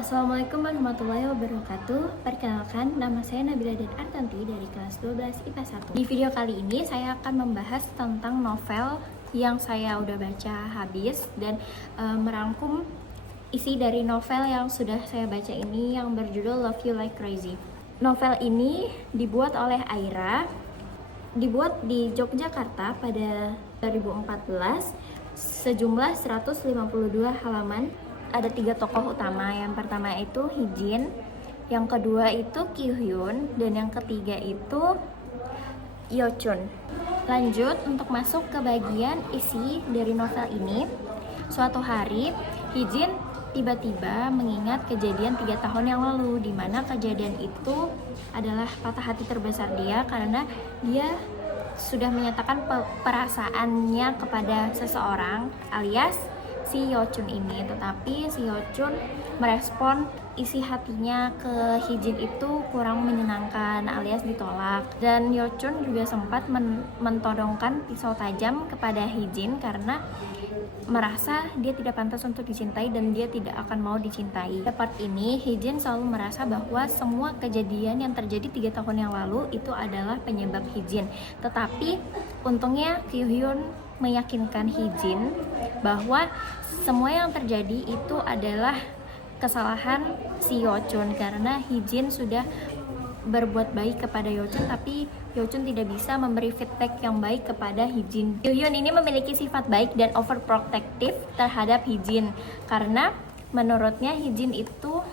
Assalamualaikum warahmatullahi wabarakatuh. Perkenalkan, nama saya Nabila dan Artanti dari kelas 12 IPA 1. Di video kali ini saya akan membahas tentang novel yang saya udah baca habis dan merangkum isi dari novel yang sudah saya baca ini yang berjudul Love You Like Crazy. Novel ini dibuat oleh Aira, dibuat di Yogyakarta pada 2014, sejumlah 152 halaman. Ada 3 tokoh utama. Yang pertama itu Hee-jin, yang kedua itu Kyu-hyun, dan yang ketiga itu Yo-chun. Lanjut untuk masuk ke bagian isi dari novel ini. Suatu hari Hee-jin tiba-tiba mengingat kejadian 3 tahun yang lalu, di mana kejadian itu adalah patah hati terbesar dia karena dia sudah menyatakan perasaannya kepada seseorang alias si Yo-chun ini, tetapi si Yo-chun merespon isi hatinya ke Hee-jin itu kurang menyenangkan alias ditolak, dan Yo-chun juga sempat mentodongkan pisau tajam kepada Hee-jin karena merasa dia tidak pantas untuk dicintai dan dia tidak akan mau dicintai. Pada part ini Hee-jin selalu merasa bahwa semua kejadian yang terjadi 3 tahun yang lalu itu adalah penyebab Hee-jin, tetapi untungnya Kyu-hyun meyakinkan Hee-jin bahwa semua yang terjadi itu adalah kesalahan si Yo-chun karena Hee-jin sudah berbuat baik kepada Yo-chun, tapi Yo-chun tidak bisa memberi feedback yang baik kepada Hee-jin. Kyu-hyun ini memiliki sifat baik dan overprotective terhadap Hee-jin karena menurutnya Hee-jin itu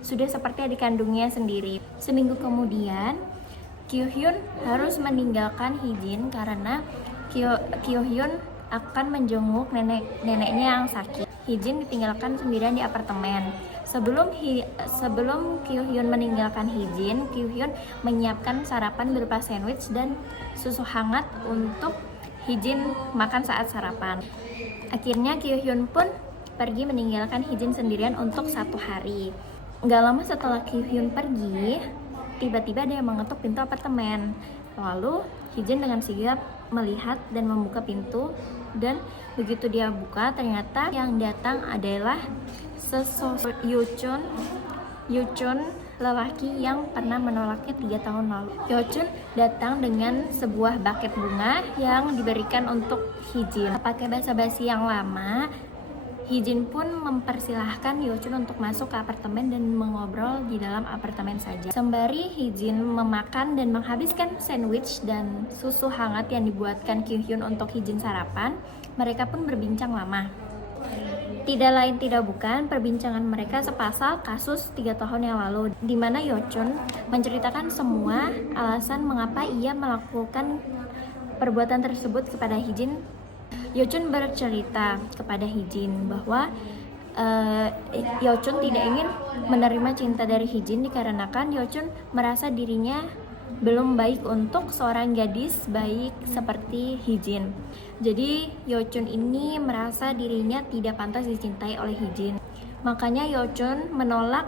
sudah seperti adik kandungnya sendiri. Seminggu kemudian Kyu-hyun harus meninggalkan Hee-jin karena Kyu-hyun akan menjenguk neneknya yang sakit. Hee-jin ditinggalkan sendirian di apartemen. Sebelum Kyu-hyun meninggalkan Hee-jin, Kyu-hyun menyiapkan sarapan berupa sandwich dan susu hangat untuk Hee-jin makan saat sarapan. Akhirnya Kyu-hyun pun pergi meninggalkan Hee-jin sendirian untuk 1 hari. Gak lama setelah Kyu-hyun pergi, tiba-tiba dia mengetuk pintu apartemen. Lalu Hee-jin dengan sigap melihat dan membuka pintu, dan begitu dia buka ternyata yang datang adalah sesosok Yo-chun, lelaki yang pernah menolaknya 3 tahun lalu. Yo-chun datang dengan sebuah buket bunga yang diberikan untuk Hee-jin. Pakai basa-basi yang lama, Hee-jin pun mempersilahkan Yo-chun untuk masuk ke apartemen dan mengobrol di dalam apartemen saja. Sembari Hee-jin memakan dan menghabiskan sandwich dan susu hangat yang dibuatkan Kyu-hyun untuk Hee-jin sarapan, mereka pun berbincang lama. Tidak lain tidak bukan, perbincangan mereka sepasal kasus 3 tahun yang lalu, di mana Yo-chun menceritakan semua alasan mengapa ia melakukan perbuatan tersebut kepada Hee-jin. Yo-chun bercerita kepada Hee-jin bahwa Yo-chun tidak ingin menerima cinta dari Hee-jin dikarenakan Yo-chun merasa dirinya belum baik untuk seorang gadis baik seperti Hee-jin. Jadi Yo-chun ini merasa dirinya tidak pantas dicintai oleh Hee-jin. Makanya Yo-chun menolak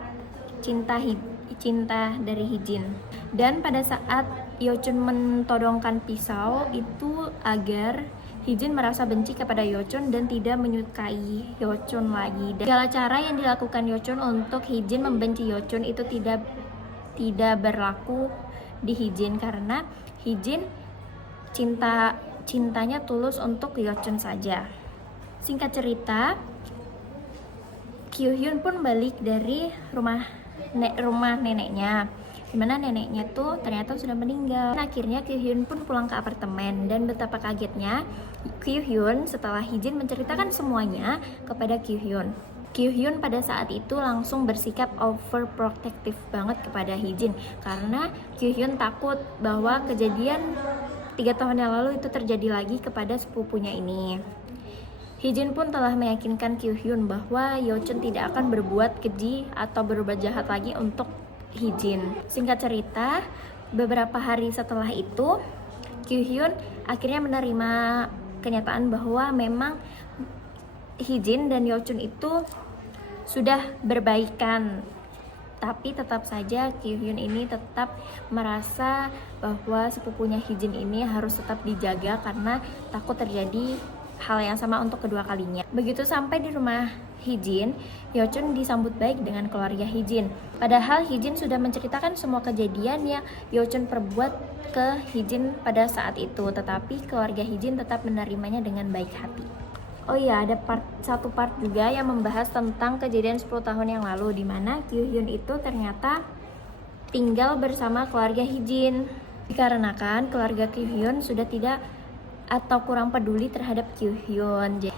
cinta dari Hee-jin. Dan pada saat Yo-chun mentodongkan pisau itu agar Hee-jin merasa benci kepada Yo-chun dan tidak menyukai Yo-chun lagi. Dan segala cara yang dilakukan Yo-chun untuk Hee-jin membenci Yo-chun itu tidak berlaku di Hee-jin karena Hee-jin cintanya tulus untuk Yo-chun saja. Singkat cerita, Kyu-hyun pun balik dari rumah neneknya, dimana neneknya tuh ternyata sudah meninggal. Akhirnya Kyu-hyun pun pulang ke apartemen, dan betapa kagetnya Kyu-hyun setelah Hee-jin menceritakan semuanya kepada Kyu-hyun. Kyu-hyun pada saat itu langsung bersikap overprotective banget kepada Hee-jin karena Kyu-hyun takut bahwa kejadian 3 tahun yang lalu itu terjadi lagi kepada sepupunya ini. Hee-jin pun telah meyakinkan Kyu-hyun bahwa Yo-chun tidak akan berbuat keji atau berbuat jahat lagi untuk Hee-jin. Singkat cerita, beberapa hari setelah itu, Kyu-hyun akhirnya menerima kenyataan bahwa memang Hee-jin dan Yo-chun itu sudah berbaikan. Tapi tetap saja Kyu-hyun ini tetap merasa bahwa sepupunya Hee-jin ini harus tetap dijaga karena takut terjadi hal yang sama untuk kedua kalinya. Begitu sampai di rumah Hee-jin, Yeochun disambut baik dengan keluarga Hee-jin. Padahal Hee-jin sudah menceritakan semua kejadian yang Yeochun perbuat ke Hee-jin pada saat itu, tetapi keluarga Hee-jin tetap menerimanya dengan baik hati. Oh iya, ada satu part juga yang membahas tentang kejadian 10 tahun yang lalu, di mana Kyu-hyun itu ternyata tinggal bersama keluarga Hee-jin. Dikarenakan keluarga Kyu-hyun sudah tidak atau kurang peduli terhadap Kyu-hyun.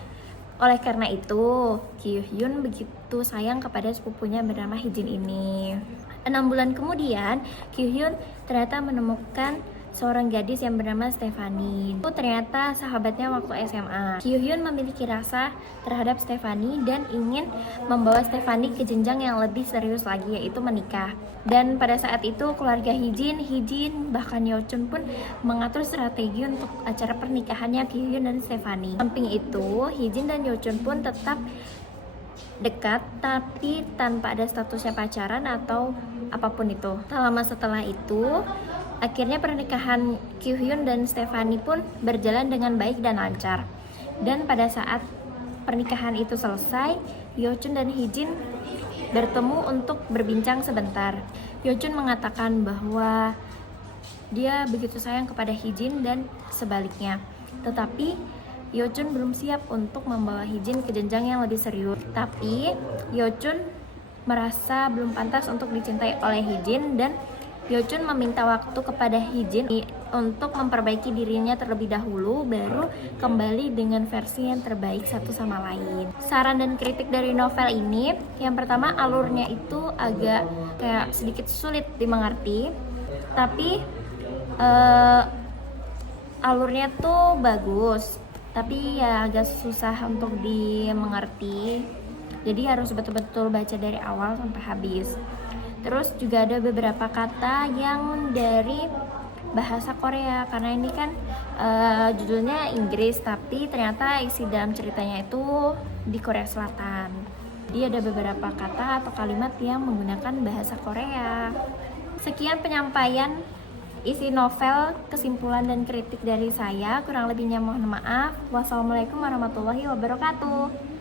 Oleh karena itu, Kyu-hyun begitu sayang kepada sepupunya bernama Hee-jin ini. 6 bulan kemudian, Kyu-hyun ternyata menemukan seorang gadis yang bernama Stephanie. Itu ternyata sahabatnya waktu SMA. Kyu-hyun memiliki rasa terhadap Stephanie dan ingin membawa Stephanie ke jenjang yang lebih serius lagi, yaitu menikah. Dan pada saat itu keluarga Hee-jin, bahkan Yeochun pun mengatur strategi untuk acara pernikahannya Kyu-hyun dan Stephanie. Samping itu, Hee-jin dan Yeochun pun tetap dekat, tapi tanpa ada statusnya pacaran atau apapun itu. Tak lama setelah itu, akhirnya pernikahan Kyu-hyun dan Stephanie pun berjalan dengan baik dan lancar. Dan pada saat pernikahan itu selesai, Yeochun dan Hee-jin bertemu untuk berbincang sebentar. Yeochun mengatakan bahwa dia begitu sayang kepada Hee-jin dan sebaliknya. Tetapi Yeochun belum siap untuk membawa Hee-jin ke jenjang yang lebih serius. Tapi Yeochun merasa belum pantas untuk dicintai oleh Hee-jin, dan Yeochun meminta waktu kepada Hee-jin untuk memperbaiki dirinya terlebih dahulu, baru kembali dengan versi yang terbaik satu sama lain. Saran dan kritik dari novel ini, yang pertama, alurnya itu agak kayak sedikit sulit dimengerti, tapi alurnya tuh bagus, tapi ya agak susah untuk dimengerti. Jadi harus betul-betul baca dari awal sampai habis. Terus juga ada beberapa kata yang dari bahasa Korea, karena ini kan judulnya Inggris, tapi ternyata isi dalam ceritanya itu di Korea Selatan. Jadi ada beberapa kata atau kalimat yang menggunakan bahasa Korea. Sekian penyampaian isi novel, kesimpulan dan kritik dari saya. Kurang lebihnya mohon maaf. Wassalamualaikum warahmatullahi wabarakatuh.